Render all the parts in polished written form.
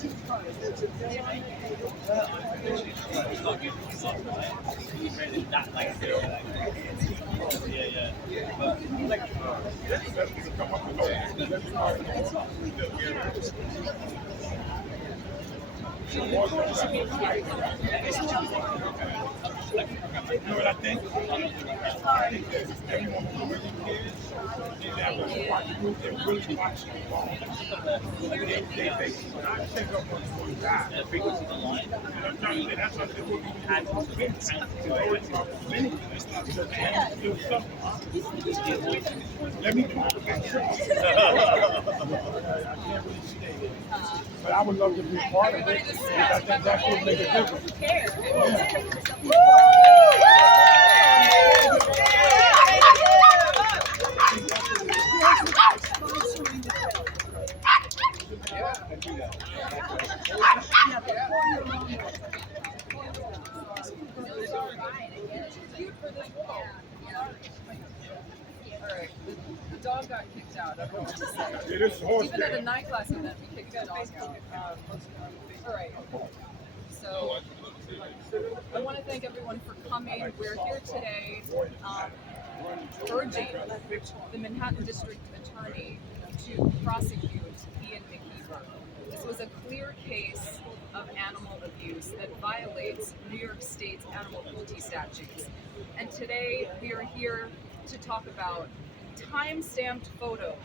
You know what I think? I think that everyone who really cares, they have to watch the group, they really watch the ball. They take up on one guy. And I'm trying to say that's what they will be had to win. Do something. Let me talk about it. I can't really stay there. But I would love to be part of it. I think that would make a difference. The dog got kicked out. I don't know what to say. It is horse Even at a night class event, we kicked the dog out. All right. So I want to thank everyone for coming. We're here today urging the Manhattan District Attorney to prosecute Ian McKeever. This was a clear case of animal abuse that violates New York State's animal cruelty statutes. And today we are here to talk about time-stamped photos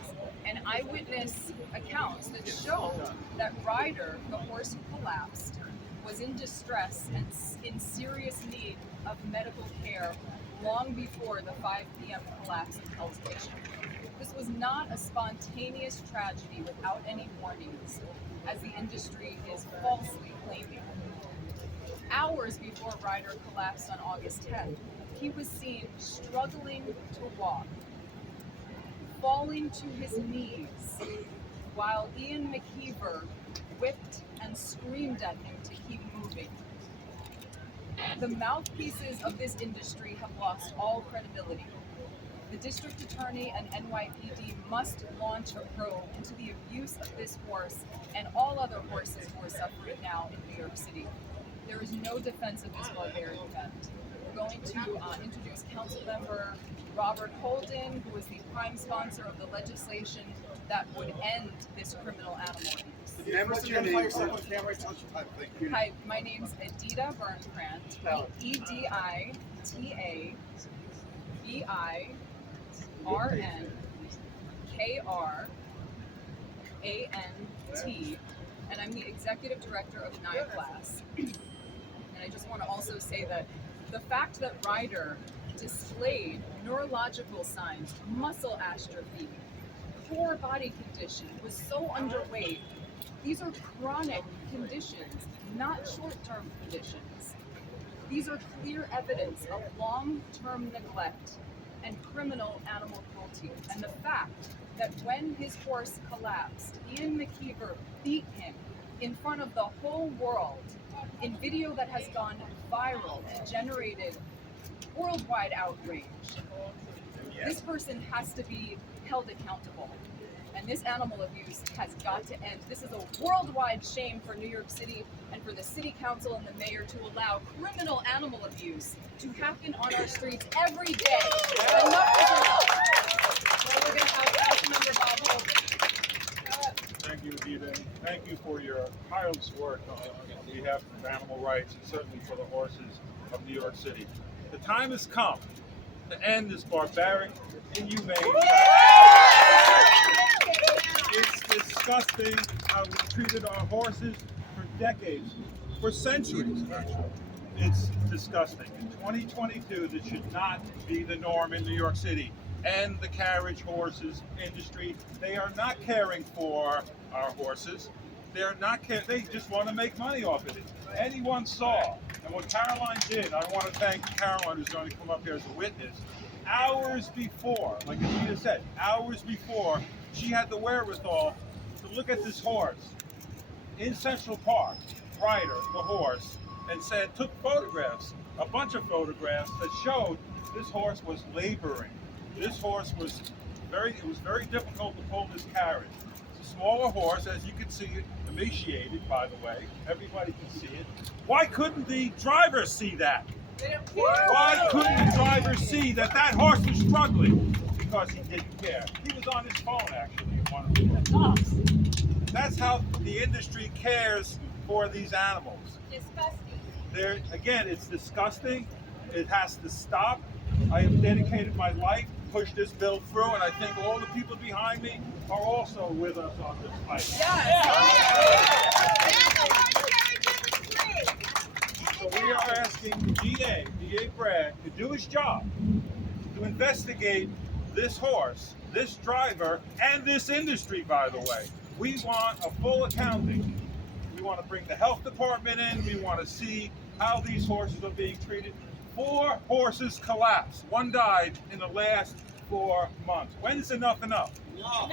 and eyewitness accounts that show that Ryder, the horse who collapsed, was in distress and in serious need of medical care long before the 5 p.m. collapse in Hell's Station. This was not a spontaneous tragedy without any warnings, as the industry is falsely claiming. Hours before Ryder collapsed on August 10th, he was seen struggling to walk, falling to his knees, while Ian McKeever whipped and screamed at him to keep moving. The mouthpieces of this industry have lost all credibility. The district attorney and NYPD must launch a probe into the abuse of this horse and all other horses who are suffering now in New York City. There is no defense of this barbaric event. We're going to introduce Council Member Robert Holden, who is the prime sponsor of the legislation that would end this criminal animal abuse. What's your name? Hi, my name's Edita Bernkrant. EDITABRNKRANT, and I'm the executive director of Night Class. And I just want to also say that the fact that Ryder displayed neurological signs, muscle atrophy, poor body condition, was so underweight, these are chronic conditions, not short-term conditions. These are clear evidence of long-term neglect and criminal animal cruelty. And the fact that when his horse collapsed, Ian McKeever beat him in front of the whole world in video that has gone viral and generated worldwide outrage. This person has to be held accountable. And this animal abuse has got to end. This is a worldwide shame for New York City and for the City Council and the Mayor to allow criminal animal abuse to happen on our streets every day. Enough is enough. Well, we're going to have Councilmember Bob Holden. Thank you, Edita. Thank you for your tireless work on behalf of animal rights and certainly for the horses of New York City. The time has come to end this barbaric, inhumane It's disgusting how we treated our horses for decades, for centuries, actually. It's disgusting. In 2022, this should not be the norm in New York City. And the carriage horses industry, they are not caring for our horses. They just want to make money off of it. Anyone saw, and what Caroline did, I want to thank Caroline, who's going to come up here as a witness, hours before, like Anita said, hours before, she had the wherewithal to look at this horse in Central Park, Ryder, the horse, and took photographs, a bunch of photographs that showed this horse was laboring. This horse was it was very difficult to pull this carriage. smaller horse, as you can see, emaciated, by the way. Everybody can see it. Why couldn't the driver see that? Why couldn't the driver see that that horse was struggling? Because he didn't care. He was on his phone, actually. In one of the That's how the industry cares for these animals. Disgusting. Again, it's disgusting. It has to stop. I have dedicated my life to push this bill through, and I think all the people behind me are also with us on this fight. So we are asking the DA Brad, to do his job, to investigate this horse, this driver, and this industry, by the way. We want a full accounting. We want to bring the health department in. We want to see how these horses are being treated. 4 horses collapsed. 1 died in the last 4 months. When's enough enough? No.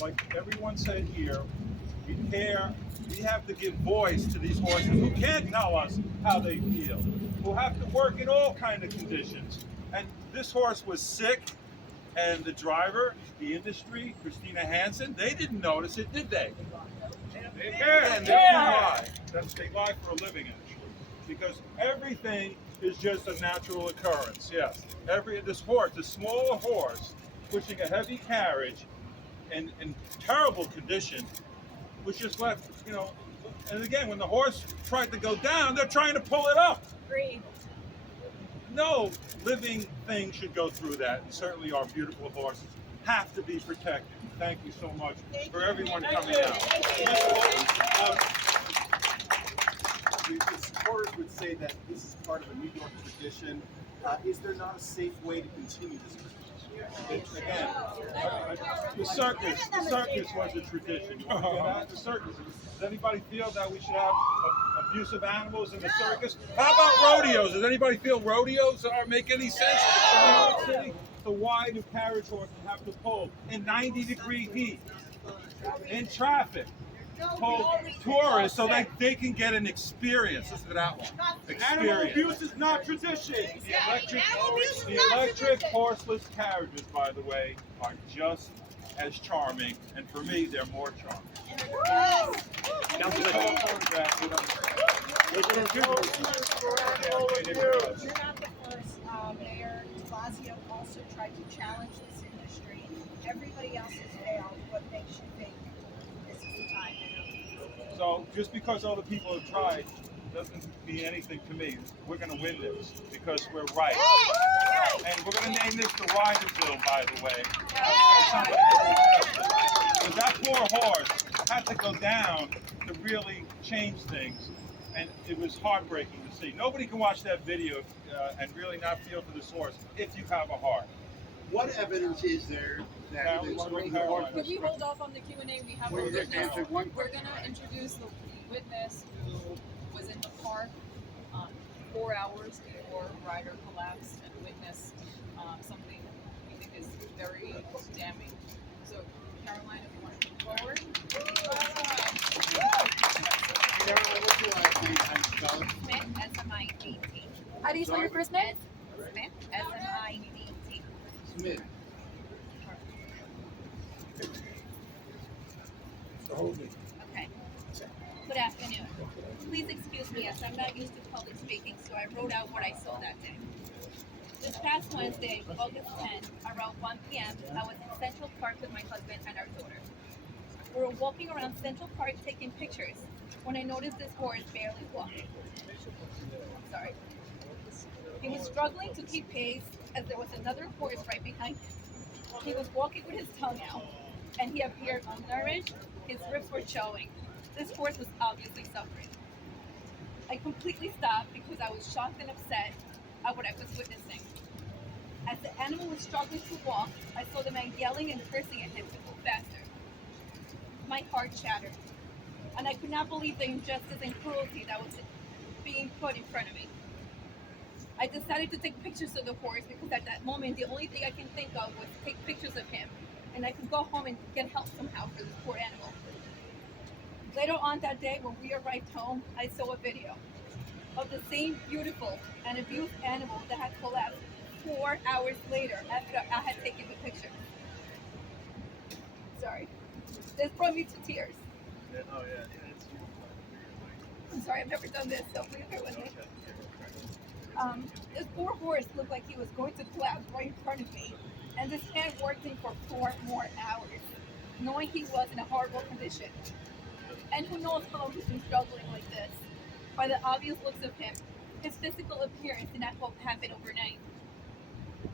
Like everyone said here, we care. We have to give voice to these horses who can't tell us how they feel, who have to work in all kinds of conditions. And this horse was sick, and the driver, the industry, Christina Hansen, they didn't notice it, did they? They lie. They lie for a living, actually, because everything is just a natural occurrence. Yes, this horse, this small horse, pushing a heavy carriage, in terrible condition, was just left. And again, when the horse tried to go down, they're trying to pull it up. Agreed. No living thing should go through that, and certainly our beautiful horses have to be protected. Thank you so much for everyone coming out. The supporters would say that this is part of a New York tradition. Is there not a safe way to continue this tradition? Again, the circus was a tradition. You want to get out of the circus? Does anybody feel that we should have abusive animals in the circus? How about rodeos? Does anybody feel rodeos make any sense in New York City? So why do carriage horses have to pull in 90-degree heat, in traffic, pull tourists so that they can get an experience? Listen to that one. Animal Experience. abuse is not tradition. The electric horseless carriages, by the way, are just as charming, and for me, they're more charming. You're not the first. Mayor de Blasio also tried to challenge this industry. Everybody else has failed. What makes you think this is the time? So just because other people have tried doesn't mean anything to me. We're going to win this because we're right. And we're going to name this the Rider Bill, by the way. Because that poor horse had to go down to really change things. And it was heartbreaking to see. Nobody can watch that video and really not feel for this horse if you have a heart. What evidence is there that this Could we hold off on the Q&A? We have a witness. We're going to introduce the witness who was in the park 4 hours before Ryder collapsed and witnessed something we think is very damning. So, Caroline, if you want to come forward. What's your last name? How do you spell it? Smith, S-M-I-D-T. How do you spell your first name? Smith, S-M-I-D-T. Smith. Okay. Good afternoon. Please excuse me as I'm not used to public speaking, so I wrote out what I saw that day. This past Wednesday, August 10th, around 1 p.m., I was in Central Park with my husband and our daughter. We were walking around Central Park taking pictures when I noticed this horse barely walking. I'm sorry. He was struggling to keep pace as there was another horse right behind him. He was walking with his tongue out, and he appeared malnourished. His ribs were showing. This horse was obviously suffering. I completely stopped because I was shocked and upset at what I was witnessing. As the animal was struggling to walk, I saw the man yelling and cursing at him to go faster. My heart shattered, and I could not believe the injustice and cruelty that was being put in front of me. I decided to take pictures of the horse because at that moment, the only thing I can think of was to take pictures of him, and I could go home and get help somehow for this poor animal. Later on that day, when we arrived home, I saw a video of the same beautiful and abused animal that had collapsed 4 hours later after I had taken the picture. Sorry. This brought me to tears. I'm sorry, I've never done this, so please bear with me. This poor horse looked like he was going to collapse right in front of me, and this man worked him for 4 more hours, knowing he was in a horrible condition. And who knows how long he's been struggling like this. By the obvious looks of him, his physical appearance did not happen overnight.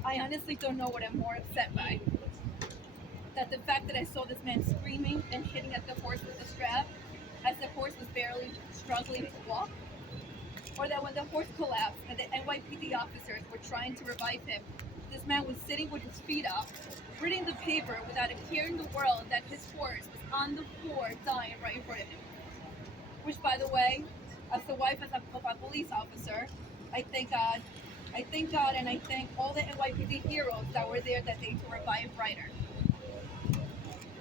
I honestly don't know what I'm more upset by. That the fact that I saw this man screaming and hitting at the horse with a strap, as the horse was barely struggling to walk, or that when the horse collapsed and the NYPD officers were trying to revive him, this man was sitting with his feet up, reading the paper without a care in the world that his horse was on the floor dying right in front of him. Which, by the way, as the wife of a police officer, I thank God, and I thank all the NYPD heroes that were there that day to revive Ryder.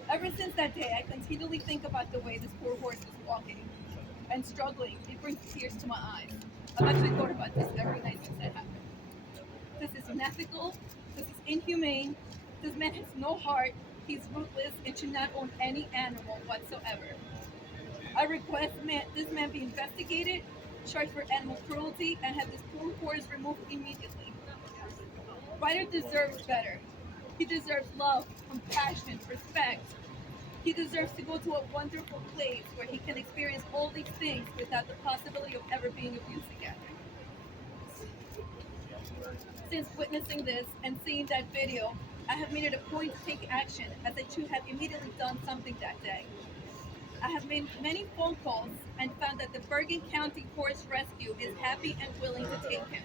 Ever since that day, I continually think about the way this poor horse was walking and struggling. It brings tears to my eyes. I've actually thought about this every night since that happened. This is unethical. This is inhumane. This man has no heart. He's ruthless and should not own any animal whatsoever. I request this man be investigated, charged for animal cruelty, and have this poor horse removed immediately. Ryder deserves better. He deserves love, compassion, respect. He deserves to go to a wonderful place where he can experience all these things without the possibility of ever being abused again. Since witnessing this and seeing that video, I have made it a point to take action, as I too have immediately done something that day. I have made many phone calls and found that the Bergen County Horse Rescue is happy and willing to take him.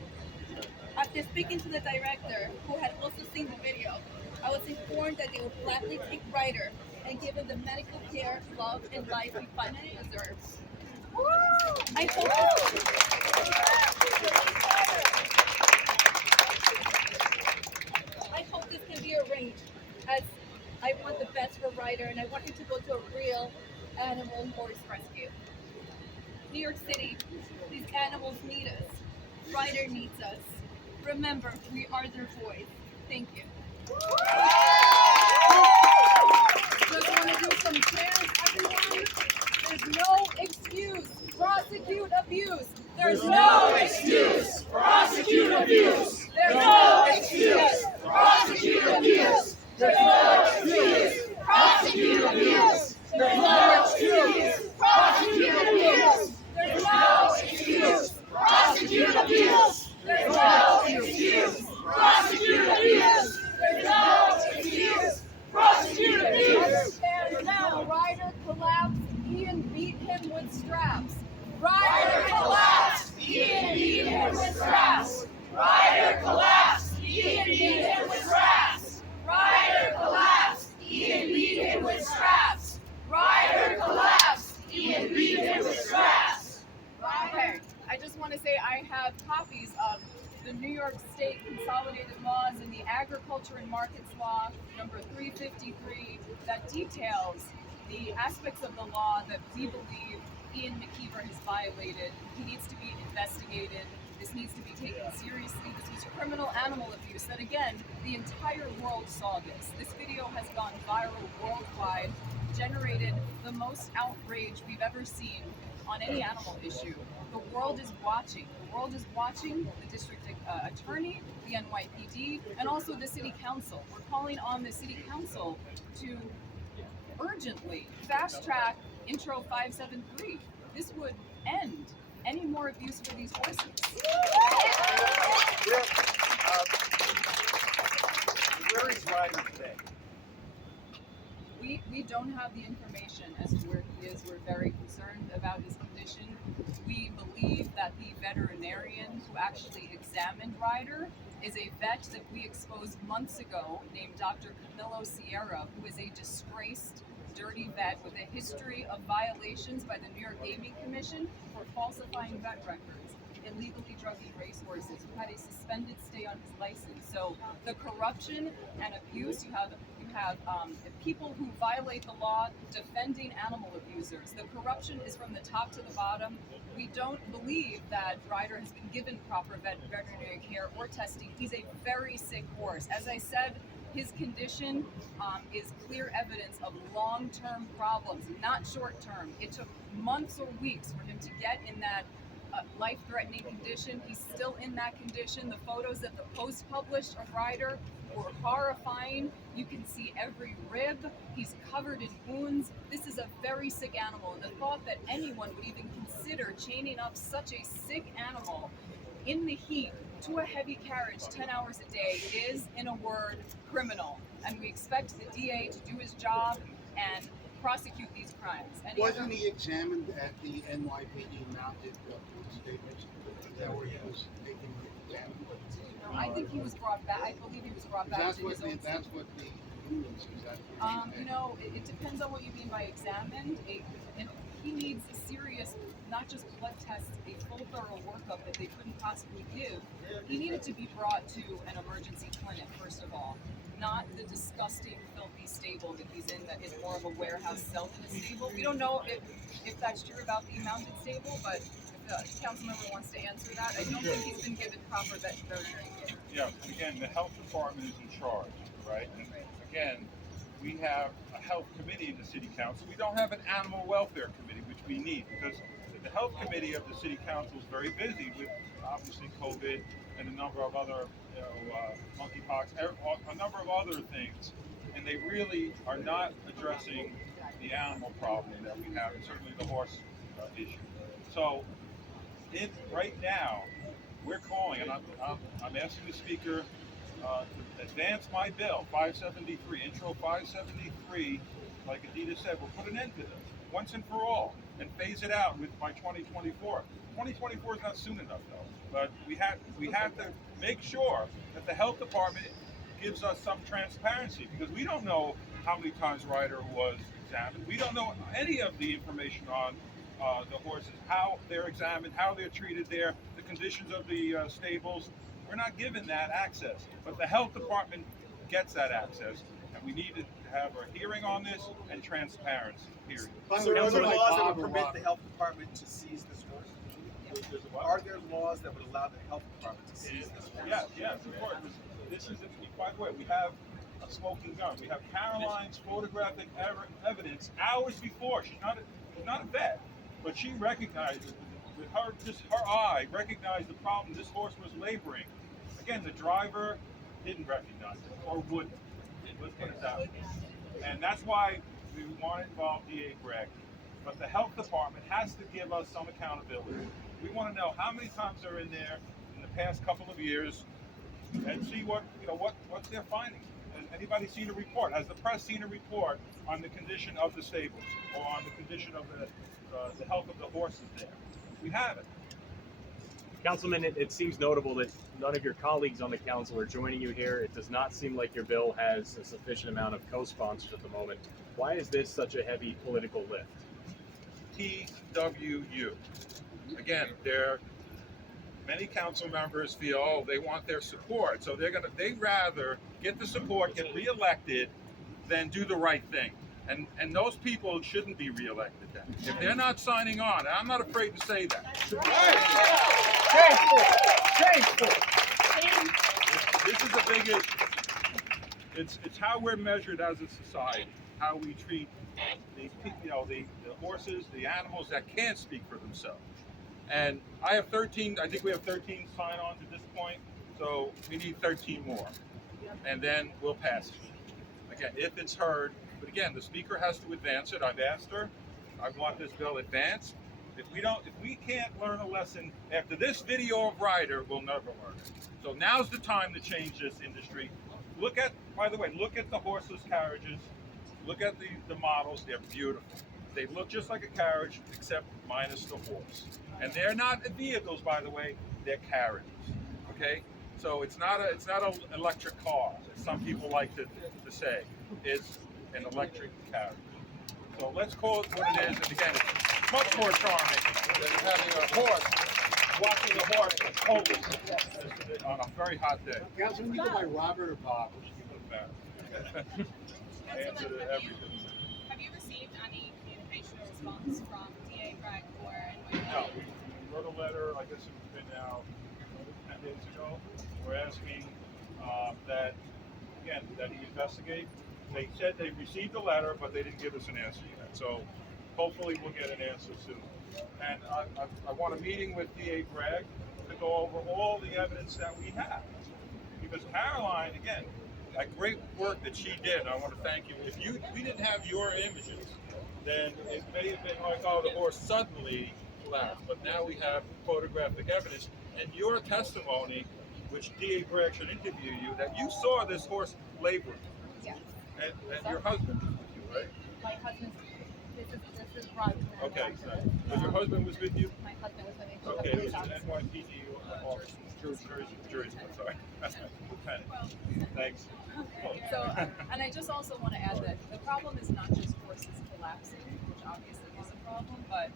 After speaking to the director, who had also seen the video, I was informed that they would gladly take Ryder and give him the medical care, love, and life he finally deserves. I hope this can be arranged, as I want the best for Ryder, and I want him to go to a real animal horse rescue. New York City, these animals need us. Ryder needs us. Remember, we are their voice. Thank you. Just want to do some chants, everyone. There's no excuse. Prosecute abuse. There's no excuse. Prosecute abuse. There's no excuse. Prosecute abuse. There's no excuse. Prosecute abuse. There's no excuse. Prosecute abuse. There's no excuse. Prosecute abuse. There's no excuse. Prosecute abuse. There's no excuse. Prosecute abuse. And now, Ryder collapsed. Ian beat him with straps. Ryder collapsed. Ian beat him with straps. Ryder collapsed. Ian beat him with straps. Ryder collapsed. Ian beat him with straps. Ryder collapsed. Ian beat him with straps. Okay, I just want to say I have copies of the New York State Consolidated Laws and the Agriculture and Markets Law, number 353, that details the aspects of the law that we believe Ian McKeever has violated. He needs to be investigated. This needs to be taken seriously. This was criminal animal abuse that, again, the entire world saw this. This video has gone viral worldwide, generated the most outrage we've ever seen on any animal issue. The world is watching. The world is watching the district attorney, the NYPD, and also the city council. We're calling on the city council to urgently fast track Intro 573. This would end any more abuse for these horses. Where is Ryder today? We don't have the information as to where he is. We're very concerned about his condition. We believe that the veterinarian who actually examined Ryder is a vet that we exposed months ago named Dr. Camilo Sierra, who is a disgraced, dirty vet with a history of violations by the New York Gaming Commission for falsifying vet records. illegally drugging racehorses, who had a suspended stay on his license. So the corruption and abuse, you have people who violate the law defending animal abusers. The corruption is from the top to the bottom. We don't believe that Ryder has been given proper veterinary care or testing. He's a very sick horse. As I said, his condition is clear evidence of long-term problems, not short-term. It took months or weeks for him to get in that life-threatening condition. He's still in that condition. The photos that the Post published of Ryder were horrifying. You can see every rib. He's covered in wounds. This is a very sick animal, and the thought that anyone would even consider chaining up such a sick animal in the heat to a heavy carriage 10 hours a day is, in a word, criminal. And we expect the DA to do his job and prosecute these crimes. Wasn't he examined at the NYPD mounted police station? Is that where he was taken examined? No, I think he was brought back. I believe he was brought back to his own. That's what the union says. You know, it depends on what you mean by examined. He needs a serious, not just blood tests, a full thorough workup that they couldn't possibly give. He needed to be brought to an emergency clinic, first of all, not the disgusting, filthy stable that he's in that is more of a warehouse cell than a stable. We don't know if that's true about the mounted stable, but if the council member wants to answer that, I don't think he's been given proper veterinary care. Yeah, again, the health department is in charge, right? And again, we have a health committee in the city council. We don't have an animal welfare committee, which we need, because the health committee of the city council is very busy with obviously COVID and a number of other, monkeypox, a number of other things, and they really are not addressing the animal problem that we have, and certainly the horse issue. So, right now, we're calling, and I'm asking the speaker to advance my bill, 573, intro 573, like Adita said, we'll put an end to this once and for all and phase it out by 2024. 2024 is not soon enough though, but we have to make sure that the health department gives us some transparency, because we don't know how many times Ryder was examined. We don't know any of the information on the horses, how they're examined, how they're treated there, the conditions of the stables. We're not given that access, but the health department gets that access, and we need to have a hearing on this and transparency, period. So are there laws that would permit the health department to seize this horse? Are there laws that would allow the health department to seize this horse? Yes, of course. This is, by the way, we have a smoking gun. We have Caroline's photographic evidence hours before. She's not a vet, but she recognized it. With her eye, recognized the problem this horse was laboring. Again, the driver didn't recognize it, or wouldn't. Let's put it that way. And that's why we want to involve DA Gregg. But the health department has to give us some accountability. We want to know how many times they're in there in the past couple of years, and see what's their findings. Has anybody seen a report? Has the press seen a report on the condition of the stables or on the condition of the health of the horses there? We haven't. Councilman, it seems notable that none of your colleagues on the council are joining you here. It does not seem like your bill has a sufficient amount of co-sponsors at the moment. Why is this such a heavy political lift? TWU. Again, many council members feel they want their support, so they'd rather get the support, get reelected, than do the right thing. And those people shouldn't be reelected then. If they're not signing on, and I'm not afraid to say that. This is a big issue. It's how we're measured as a society, how we treat the horses, the animals that can't speak for themselves. And I think we have 13 sign-ons at this point, so we need 13 more. And then we'll pass it. Again, if it's heard. But again, the speaker has to advance it. I've asked her. I want this bill advanced. If we can't learn a lesson after this video of Ryder, we'll never learn it. So now's the time to change this industry. By the way, look at the horseless carriages. Look at the models. They're beautiful. They look just like a carriage, except minus the horse. And they're not vehicles, by the way. They're carriages. Okay. So it's not an electric car, as some people like to say. It's an electric carriage. So let's call it what it is. And again, it's much more charming than having a horse watching the horse hold it on a very hot day. Councilman, you go by Robert or Bob? I answer to everything. Have you received any communication or response from DA Greg or NYPD? No, we wrote a letter, I guess it's been now 10 days ago. We're asking that, again, that he investigate. They said they received the letter, but they didn't give us an answer yet. So hopefully we'll get an answer soon. And I want a meeting with DA Greg to go over all the evidence that we have. Because Caroline, again, that great work that she did, I want to thank you. If we didn't have your images, then it may have been like, oh, the horse suddenly collapsed. But now we have photographic evidence, and your testimony, which DA Greg should interview you, that you saw this horse laboring. Yeah. And your husband was with you, right? My husband's, this is Ron. Okay, so your husband was with you? My husband was with me. Okay, it was an NYPD officer, Jersey, I'm sorry. Lieutenant. Thanks. So, and I just also want to add that the problem is not just horses collapsing, which obviously is a problem, but,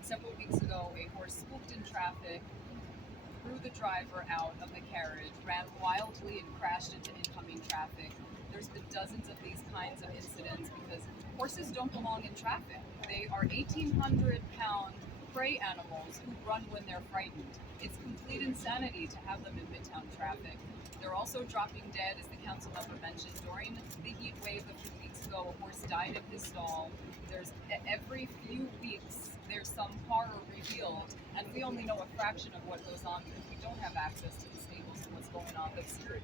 several weeks ago, a horse spooked in traffic, threw the driver out of the carriage, ran wildly and crashed into incoming traffic. There's been dozens of these kinds of incidents because horses don't belong in traffic. They are 1,800-pound prey animals who run when they're frightened. It's complete insanity to have them in midtown traffic. They're also dropping dead, as the council member mentioned. During the heat wave a few weeks ago, a horse died in his stall. There's every few weeks there's some horror revealed, and we only know a fraction of what goes on because we don't have access to the stables and what's going on.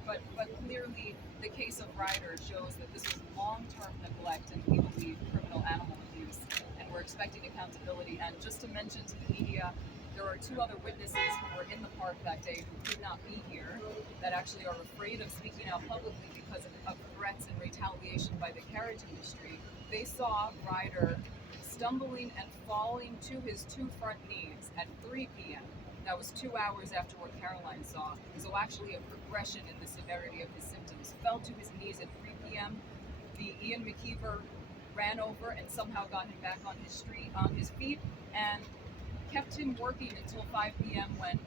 But clearly, the case of Ryder shows that this was long-term neglect and legally criminal animal abuse, and we're expecting accountability. And just to mention to the media, there are two other witnesses who were in the park that day who could not be here, that actually are afraid of speaking out publicly because of threats and retaliation by the carriage industry. They saw Ryder stumbling and falling to his two front knees at 3 p.m. That was 2 hours after what Caroline saw. So actually a progression in the severity of his symptoms. Fell to his knees at 3 p.m. The Ian McKeever ran over and somehow got him back on his feet, and kept him working until 5 p.m. when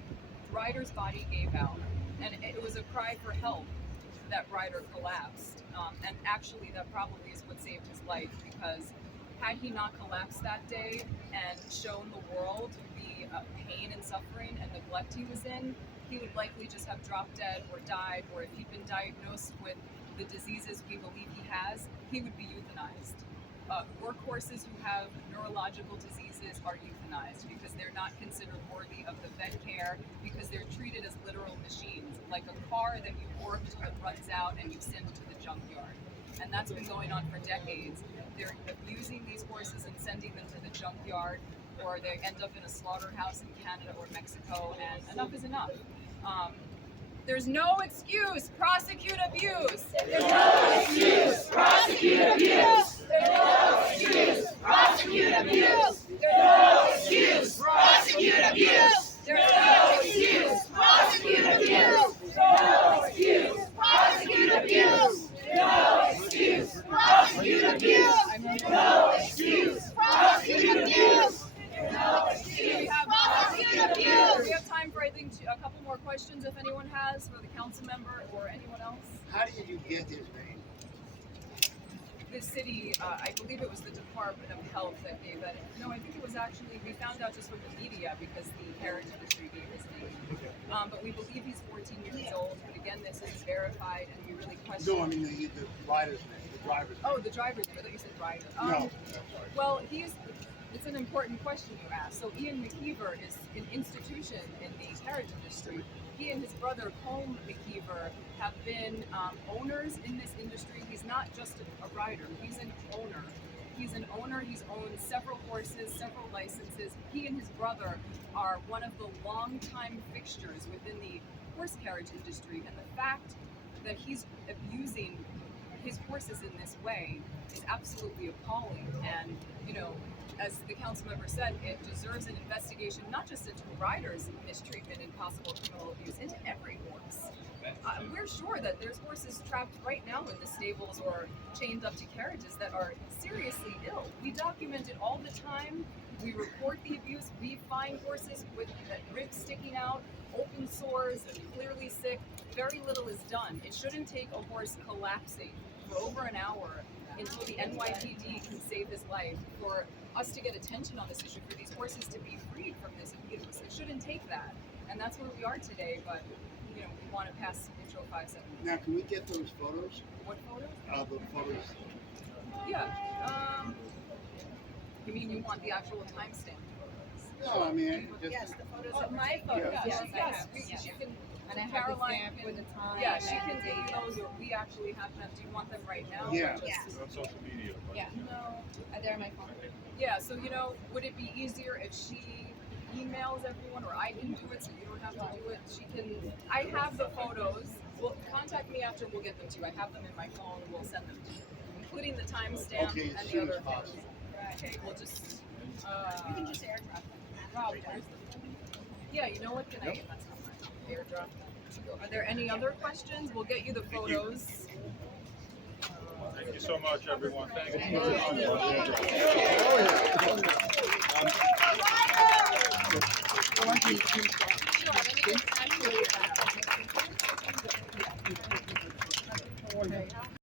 Ryder's body gave out. And it was a cry for help that Ryder collapsed. And actually that probably is what saved his life, because had he not collapsed that day and shown the world the pain and suffering and neglect he was in, he would likely just have dropped dead or died, or if he'd been diagnosed with the diseases we believe he has, he would be euthanized. Workhorses who have neurological diseases are euthanized because they're not considered worthy of the vet care, because they're treated as literal machines, like a car that you worked that runs out and you send to the junkyard. And that's been going on for decades. They're abusing these horses and sending them to the junkyard, or they end up in a slaughterhouse in Canada or Mexico, and enough is enough. There's no excuse. Prosecute abuse. There's no excuse. Prosecute abuse. There's no excuse. Prosecute abuse. There's no excuse. Prosecute abuse. There's no excuse. Prosecute abuse. There's no excuse. Prosecute abuse. No excuse. Prosecute abuse. No excuse. Prosecute abuse. No excuse. Prosecute abuse. We have time for, I think, a couple more questions if anyone has for the council member or anyone else. How did you get his name? The city, I believe it was the Department of Health that gave that. No, I think it was actually, we found out just from the media because the carriage industry gave his name. But we believe he's 14 years old. But again, this is verified, and we really question. No, I mean the rider's name, the driver's name. Oh, the driver's name. I thought you said rider. No. Well, it's an important question you asked. So Ian McKeever is an institution in the carriage industry. He and his brother Colm McKeever have been owners in this industry. He's not just a rider, he's an owner. He's an owner, he's owned several horses, several licenses. He and his brother are one of the longtime fixtures within the horse carriage industry, and the fact that he's abusing his horses in this way is absolutely appalling. And, as the council member said, it deserves an investigation, not just into riders' mistreatment and possible criminal abuse, into every horse. we're sure that there's horses trapped right now in the stables or chained up to carriages that are seriously ill. We document it all the time. We report the abuse. We find horses with ribs sticking out, open sores, and clearly sick. Very little is done. It shouldn't take a horse collapsing for over an hour until the NYPD can save his life for us to get attention on this issue, for these horses to be freed from this abuse. It shouldn't take that. And that's where we are today, but we want to pass Intro 570. Now, can we get those photos? What photos? The photos. Yeah. You mean you want the actual timestamp? No, I mean, just. Yes, the photos of my photos. photos. Yes, Yes, yes. I have. She can. And I have Caroline the stamp can- with the time. Yeah, she and can the do date. those, or we actually have them. Do you want them right now? Yeah. Or just- Yeah. On social media. But Yeah. No. They're on my phone. Yeah, so would it be easier if she emails everyone, or I can do it so you don't have to do it? She can. I have the photos. Well, contact me after. We'll get them to you. I have them in my phone. We'll send them to you, including the timestamp Okay, and as the soon other as things. possible. Okay, we'll just. You can just airdrop them. Rob, where's the- Yeah, you know what? Can I? That's not my airdrop. Are there any other questions? We'll get you the Thank you. photos. Thank you so much, everyone. Thank you. Thank you. Oh, yeah. Sure, let me just actually